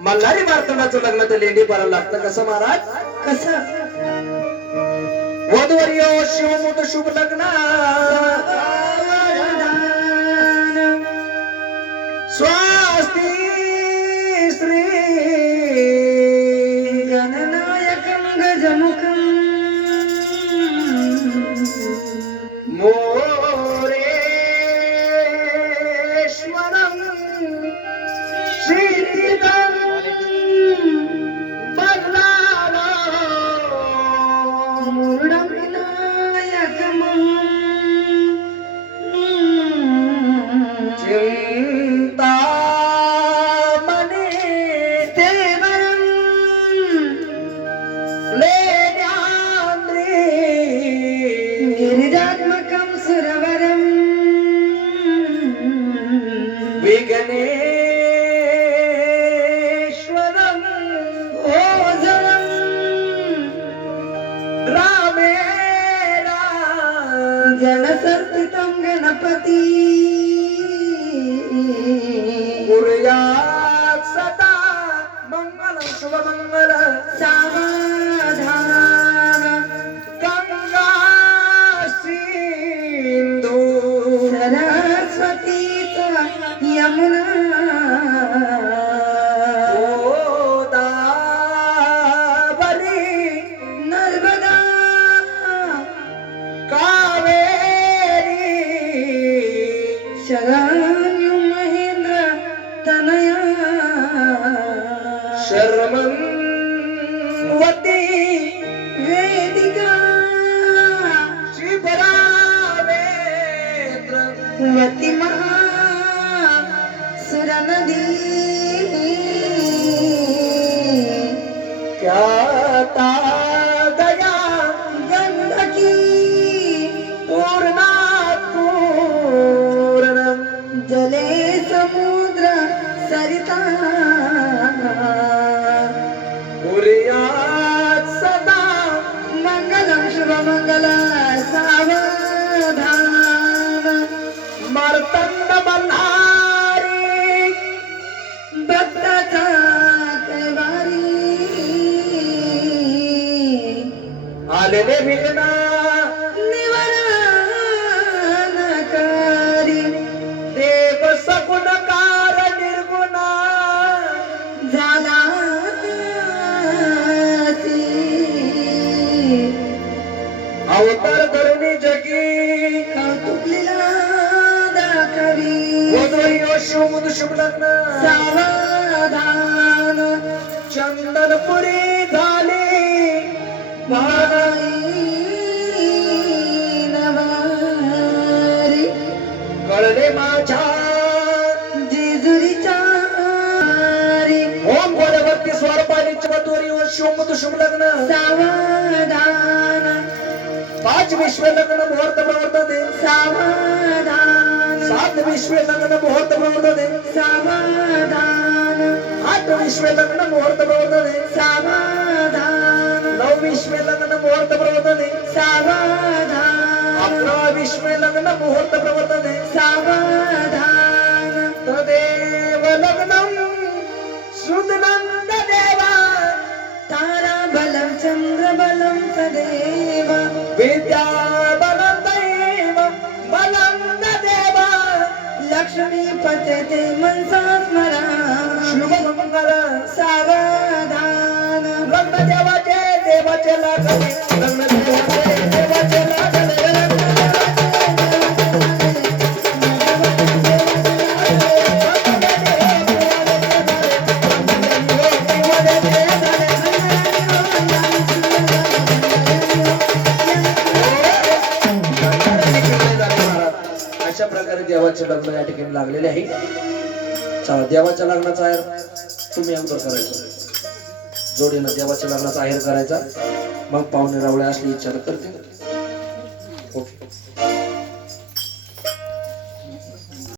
मल्हारी मार्तंडाचं लग्न तर लेंडी पाहायला लागतं. कसं महाराज? कसं? वधूवर्य शिवमुत शुभ लग्न. स्वास्ती गणेश्वरम् ओ रामे राजनसर्पितं गणपती। शर्मन्वती वेदिका। शिवरावेत्र सुरनदी। ख्याता दया गंधकी पूर्णात पूर्णम् जले समुद्र सरिता। मर्तंड बल्हारी भक्ताचा कैवारी आलेले विघ्ना निवारणकारी. देव सगुणकार निर्गुणा. झाला अवतार करुणी शुभ शुभ लग्न सावधान चंदनपुरी झाली. नवारी कळले माझ्या जेजुरीच्या ओम गोदावरती स्वरूपाली चतुरी व शुभ शुभ लग्न सावधान. पाच विश्व लग्न मुहूर्त प्रवर्तते सावधान. सात विश्व लग्न मुहूर्त प्रवर्तते सावधान आठ विश्व लग्न मुहूर्त प्रवर्तते सावधान नऊ विश्व लग्न मुहूर्त प्रवर्तते सावधान अकरा विश्व लग्न मुहूर्त प्रवर्तते सावधान तदेव लग्नम सुदनंद देवा तारा बलं चंद्र बलं तदेव विद्या पतते मनसा स्मरा. शुभ मंगल सावधान. लग्न देवाचे देवाचे लागले अशा प्रकारे देवाचे लग्न या ठिकाणी लागलेले आहे. चला देवाच्या लग्नाचा आहेर तुम्ही अंतर करायचं. जोडीनं देवाच्या लग्नाचा आहेर करायचा. मग पाहुणे रावळे असली इच्छा करते ओके.